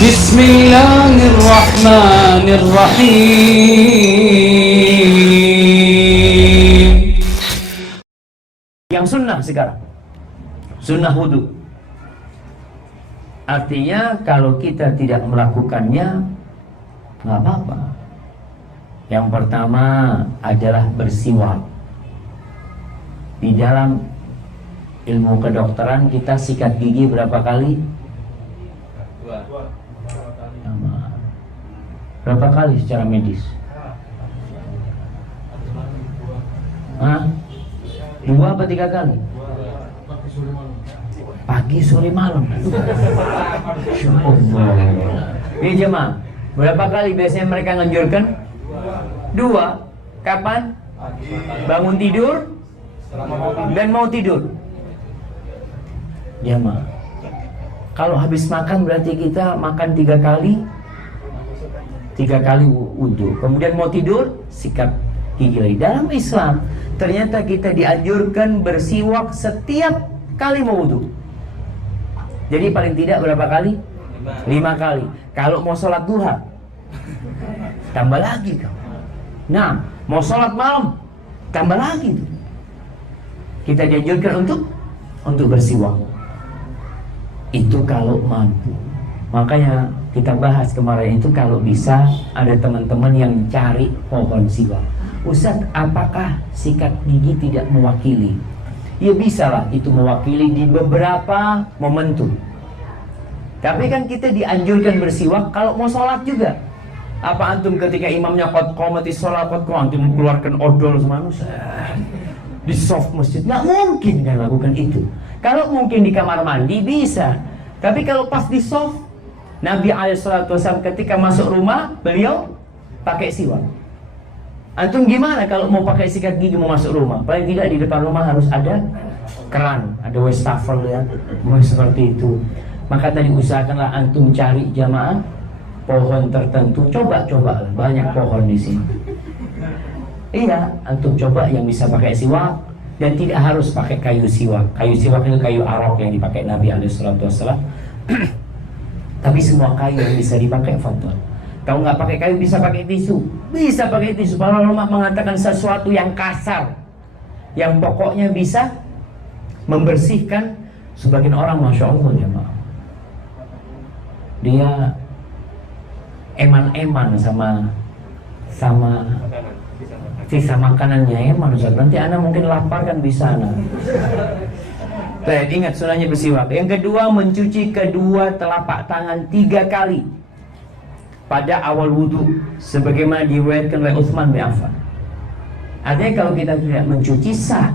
Bismillahirrahmanirrahim. Yang sunnah sekarang, sunnah wudhu. Artinya kalau kita tidak melakukannya nggak apa-apa. Yang pertama adalah bersiwak. Di dalam ilmu kedokteran kita sikat gigi berapa kali? Berapa kali secara medis? Hah? 2 apa 3 kali? Pagi, sore, malam. Ini jemaah, berapa kali biasanya mereka nganjurkan? 2. Kapan? Bangun tidur dan mau tidur. Jemaah, kalau habis makan berarti kita makan 3 kali. 3 kali wudhu. Kemudian mau tidur, sikat gigi lagi. Dalam Islam ternyata kita dianjurkan bersiwak setiap kali mau wudhu. Jadi paling tidak berapa kali? 5 kali. Kalau mau sholat duha, tambah lagi kamu. Nah, mau sholat malam, tambah lagi. Kita dianjurkan untuk bersiwak. Itu kalau mampu. Makanya kita bahas kemarin itu, kalau bisa ada teman-teman yang cari pohon siwak. Ustaz, apakah sikat gigi tidak mewakili? Ya bisa lah itu mewakili di beberapa momentum. Tapi kan kita dianjurkan bersiwak kalau mau sholat juga. Apa antum ketika imamnya qad qamatis sholat qad antum mengeluarkan odol semanusia di soft masjid? Nggak mungkin kan lakukan itu. Kalau mungkin di kamar mandi bisa. Tapi kalau pas di soft, Nabi SAW ketika masuk rumah, beliau pakai siwak. Antum gimana kalau mau pakai sikat gigi mau masuk rumah? Paling tidak di depan rumah harus ada keran, ada wastafel ya, seperti itu. Maka tadi usahakanlah antum cari jamaah pohon tertentu. Coba banyak pohon di sini. Iya, antum coba yang bisa pakai siwak dan tidak harus pakai kayu siwak. Kayu siwak itu kayu arok yang dipakai Nabi SAW. Tapi semua kayu yang bisa dipakai fadhol. Kalau nggak pakai kayu bisa pakai tisu. Bisa pakai tisu. Para ulama mengatakan sesuatu yang kasar, yang pokoknya bisa membersihkan. Sebagian orang, masya Allah ya maaf, dia eman-eman sama sisa makanannya eman. Ustaz, nanti anak mungkin lapar kan bisa anak. Baik, ingat sunahnya bersiwak. Yang kedua, mencuci kedua telapak tangan 3 kali pada awal wudhu, sebagaimana diriwayatkan oleh Utsman bin Affan. Artinya kalau kita tidak mencuci sah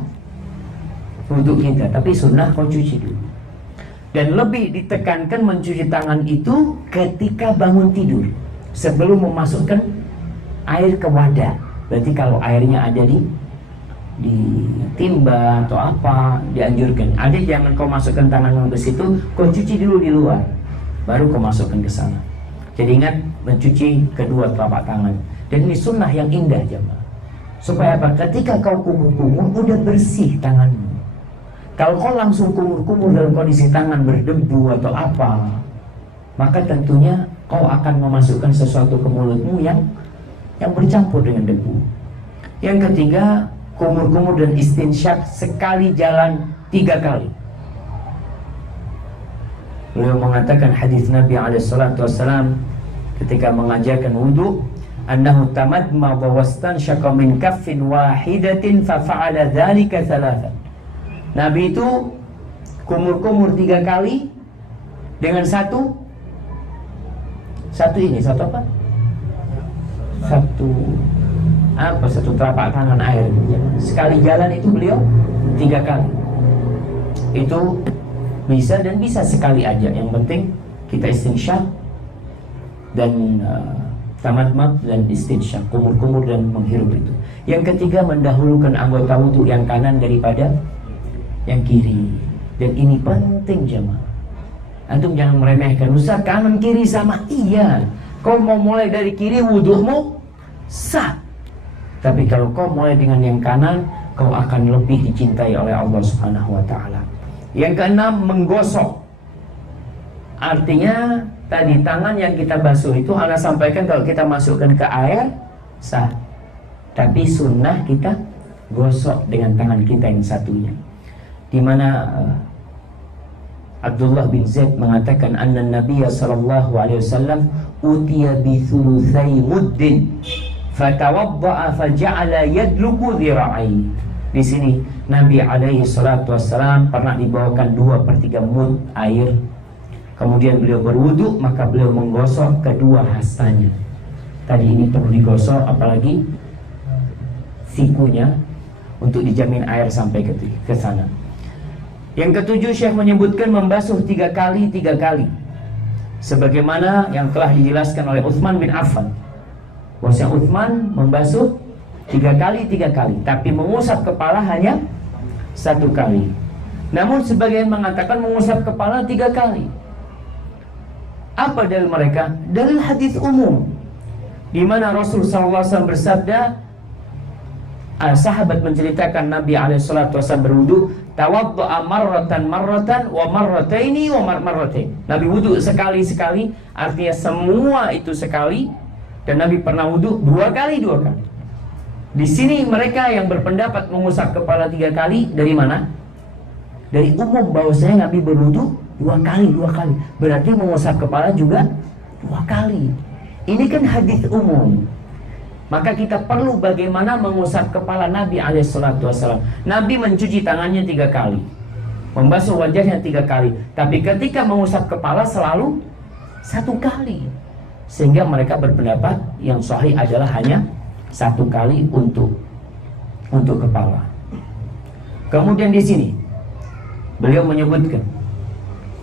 wudhu kita, tapi sunnah kau cuci dulu. Dan lebih ditekankan mencuci tangan itu ketika bangun tidur, sebelum memasukkan air ke wadah. Berarti kalau airnya ada di timba atau apa, dianjurkan. Ada jangan kau masukkan tanganmu ke situ, kau cuci dulu di luar, baru kau masukkan ke sana. Jadi ingat mencuci kedua telapak tangan. Dan ini sunnah yang indah jemaah. Supaya apa? Ketika kau kumur-kumur udah bersih tanganmu. Kalau kau langsung kumur-kumur dalam kondisi tangan berdebu atau apa, maka tentunya kau akan memasukkan sesuatu ke mulutmu yang bercampur dengan debu. Yang ketiga, kumur-kumur dan istinsyak sekali jalan 3 kali. Beliau mengatakan hadis Nabi SAW ketika mengajarkan wudhu, annahu tamadma wa wastansyaqa min kaffin wahidatin fa fa'ala dzalika 3. Nabi itu kumur-kumur 3 kali dengan satu apa? Satu telapak tangan air. Sekali jalan itu beliau 3 kali. Itu bisa, dan bisa sekali aja. Yang penting kita istinsyak dan tamadmad dan istinsyak, kumur-kumur dan menghirup itu. Yang ketiga, mendahulukan anggota wudhu yang kanan daripada yang kiri. Dan ini penting jemaah. Antum jangan meremehkan, Ustaz kanan kiri sama. Iya, kau mau mulai dari kiri wudhumu sah. Tapi kalau kau mulai dengan yang kanan, kau akan lebih dicintai oleh Allah Subhanahu wa ta'ala. Yang keenam, menggosok. Artinya tadi tangan yang kita basuh itu Anda sampaikan kalau kita masukkan ke air sah, tapi sunnah kita gosok dengan tangan kita yang satunya. Di mana Abdullah bin Zaid mengatakan anna Nabiya sallallahu alaihi wasallam utiya bi thulutsai muddin fatawadda'a faja'ala yadluku dhira'i. Di sini Nabi alaihi salatu wassalam pernah dibawakan 2/3 mud air. Kemudian beliau berwudu, maka beliau menggosok kedua hastanya. Tadi ini perlu digosok, apalagi sikunya untuk dijamin air sampai ke sana. Yang ketujuh, Syekh menyebutkan membasuh 3 kali 3 kali, sebagaimana yang telah dijelaskan oleh Utsman bin Affan. Bahwasanya Utsman membasuh 3 kali 3 kali, tapi mengusap kepala hanya 1 kali. Namun sebagian mengatakan mengusap kepala 3 kali. Apa dalil mereka? Dalil hadis umum, di mana Rasul SAW bersabda, sahabat menceritakan Nabi SAW berwudu, tawaddu'a marratan wa marrataini wa marratain. Nabi wudu sekali-sekali, artinya semua itu sekali, dan Nabi pernah wudu 2 kali 2 kali. Di sini mereka yang berpendapat mengusap kepala 3 kali dari mana? Dari umum bahwasanya Nabi berwudu 2 kali 2 kali. Berarti mengusap kepala juga 2 kali. Ini kan hadis umum. Maka kita perlu bagaimana mengusap kepala Nabi alaihissalam. Nabi mencuci tangannya 3 kali, membasuh wajahnya 3 kali, tapi ketika mengusap kepala selalu 1 kali. Sehingga mereka berpendapat yang sahih adalah hanya 1 kali untuk kepala. Kemudian di sini beliau menyebutkan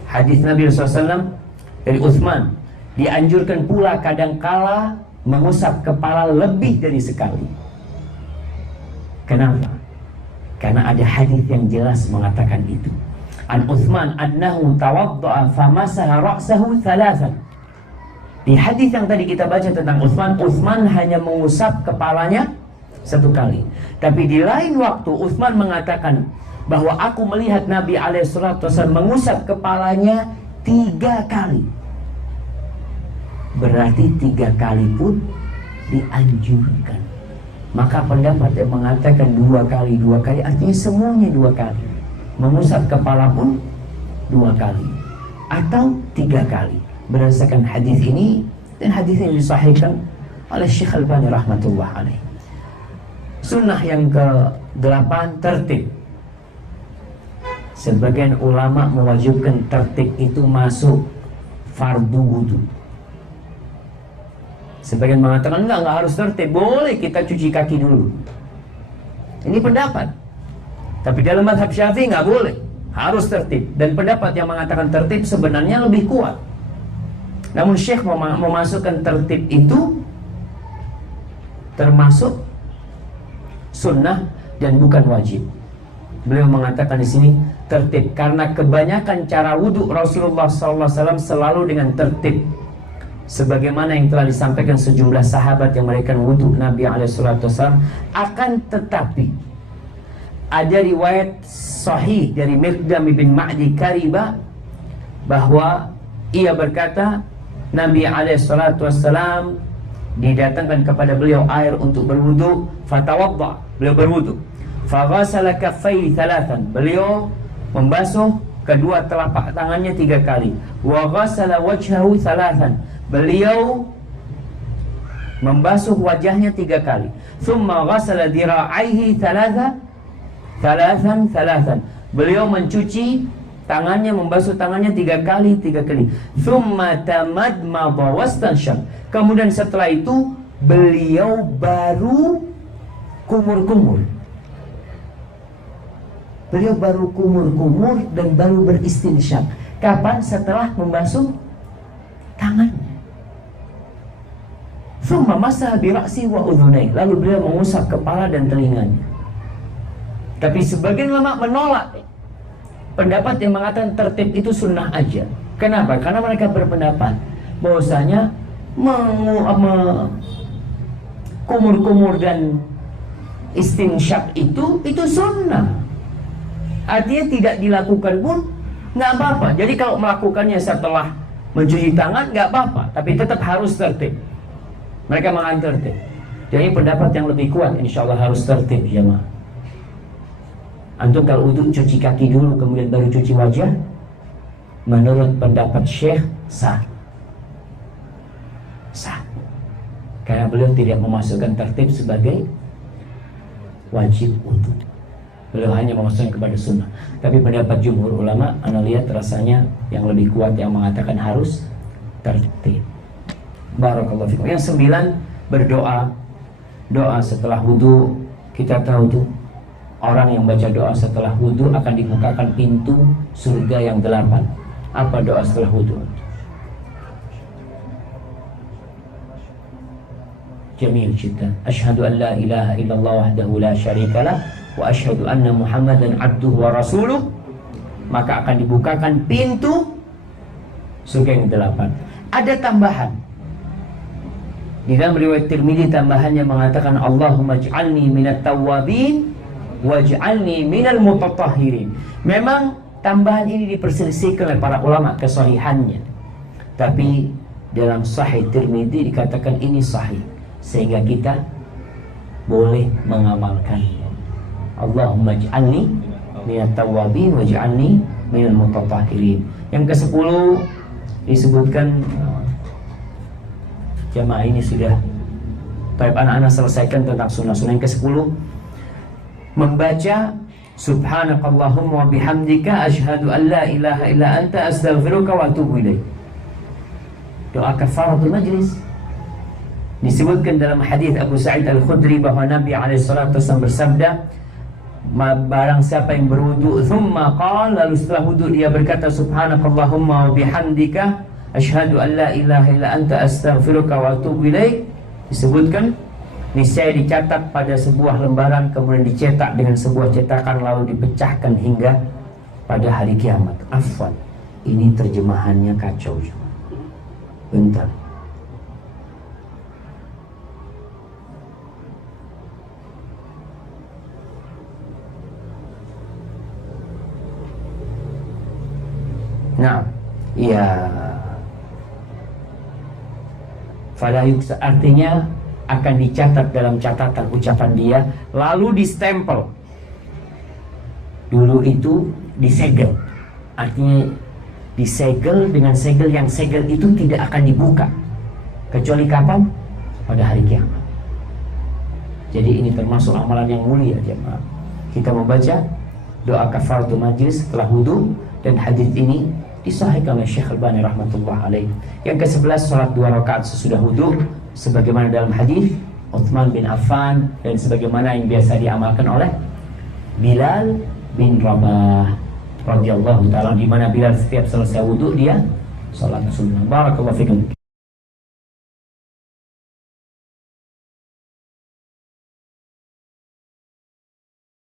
hadis Nabi SAW dari Utsman, dianjurkan pula kadangkala mengusap kepala lebih dari sekali. Kenapa? Karena ada hadis yang jelas mengatakan itu. An Utsman annahu tawadda'a famasaha ra'sahu thalathan. Di hadis yang tadi kita baca tentang Utsman hanya mengusap kepalanya 1 kali. Tapi di lain waktu Utsman mengatakan bahwa aku melihat Nabi SAW mengusap kepalanya 3 kali. Berarti 3 kali pun dianjurkan. Maka pendapat yang mengatakan 2 kali 2 kali artinya semuanya 2 kali. Mengusap kepala pun 2 kali atau 3 kali. Berdasarkan hadis ini, dan hadis ini disahihkan oleh Syekh Albani rahmatullah alaih. Sunnah yang ke-8, tertib. Sebagian ulama mewajibkan tertib itu masuk fardu wudu. Sebagian mengatakan enggak harus tertib, boleh kita cuci kaki dulu. Ini pendapat. Tapi dalam mazhab Syafi'i enggak boleh, harus tertib. Dan pendapat yang mengatakan tertib sebenarnya lebih kuat. Namun Syekh memasukkan tertib itu termasuk sunnah dan bukan wajib. Beliau mengatakan di sini tertib karena kebanyakan cara wudhu Rasulullah SAW selalu dengan tertib, sebagaimana yang telah disampaikan sejumlah sahabat yang merayakan wudhu Nabi SAW. Akan tetapi ada riwayat sahih dari Miqdam bin Ma'di Kariba bahwa ia berkata, Nabi SAW didatangkan kepada beliau air untuk berwudu, fatawadda, beliau berwudu, faghasala kaffaihi thalathan, beliau membasuh kedua telapak tangannya 3 kali, wa ghasala wajhahu thalathan, beliau membasuh wajahnya 3 kali, thumma ghasala dira'aihi thalathan, beliau mencuci tangannya, membasuh tangannya 3 kali 3 kali. Thumma tamadmada wastansyaq. Kemudian setelah itu beliau baru kumur-kumur. Beliau baru kumur-kumur dan baru beristinsyak. Kapan? Setelah membasuh tangannya. Thumma masaha bi ra'si wa udhunai. Lalu beliau mengusap kepala dan telinganya. Tapi sebagian ulama menolak pendapat yang mengatakan tertib itu sunnah aja. Kenapa? Karena mereka berpendapat bahwasanya kumur-kumur dan istinsyak itu sunnah. Artinya tidak dilakukan pun nggak apa-apa. Jadi kalau melakukannya setelah Mencuci tangan nggak apa-apa, tapi tetap harus tertib. Mereka mengatakan tertib. Jadi pendapat yang lebih kuat, insya Allah harus tertib, jemaah. Antum kalau wudhu cuci kaki dulu, kemudian baru cuci wajah, menurut pendapat Syekh sah. Sah. Karena beliau tidak memasukkan tertib sebagai wajib wudhu. Beliau hanya memasukkan kepada sunnah. Tapi pendapat jumhur ulama, anda lihat rasanya yang lebih kuat yang mengatakan harus tertib. Barakallahu fikum. Yang 9, berdoa. Doa setelah wudhu. Kita tahu tuh, orang yang baca doa setelah wudhu akan dibukakan pintu surga yang 8. Apa doa setelah wudhu? Jamil jiddan. Asyhadu an la ilaha illallah wahdahu la syarikalah wa asyhadu anna Muhammadan abduhu wa rasuluh. Maka akan dibukakan pintu surga yang 8. Ada tambahan. Di dalam riwayat Tirmidzi tambahannya mengatakan Allahumma ij'alni minat tawwabin waj'alni minal mutatahhirin. Memang tambahan ini diperselisihkan oleh para ulama kesahihannya. Tapi dalam Sahih Tirmidzi dikatakan ini sahih, sehingga kita boleh mengamalkannya. Allahumma ij'alni minat tawwabin waj'alni minal mutatahhirin. Yang ke-10 disebutkan, jamaah ini sudah taib, anak-anak selesaikan tentang sunnah-sunnah. Yang ke-10 membaca subhanakallahumma wa bihamdika asyhadu an la ilaha illa anta astaghfiruka wa atubu ilaik. Doa kafaratul majlis. Disebutkan dalam hadis Abu Sa'id Al-Khudri bahwa Nabi SAW bersabda, barang siapa yang berwudu thumma qala, lalu setelah wudu dia berkata subhanakallahumma wa bihamdika asyhadu an la ilaha illa anta astaghfiruka wa atubu ilaik, disebutkan niscaya dicatat pada sebuah lembaran, kemudian dicetak dengan sebuah cetakan, lalu dipecahkan hingga pada hari kiamat. Afwan, ini terjemahannya kacau. Bentar. Nah, ya, falayuksa artinya akan dicatat dalam catatan ucapan dia, lalu distempel. Dulu itu disegel, artinya disegel dengan segel yang segel itu tidak akan dibuka kecuali kapan? Pada hari kiamat. Jadi ini termasuk amalan yang mulia, jemaah. Kita membaca doa kafaratul majlis setelah wudu, dan hadis ini disahihkan oleh Syekh Albani rahmatullah alaih. Yang ke-11 salat 2 rakaat sesudah wudu, sebagaimana dalam hadis Utsman bin Affan, dan sebagaimana yang biasa diamalkan oleh Bilal bin Rabah radhiyallahu taala, di mana Bilal setiap selesai wudu dia salat sunnah. Barakallahu fikum.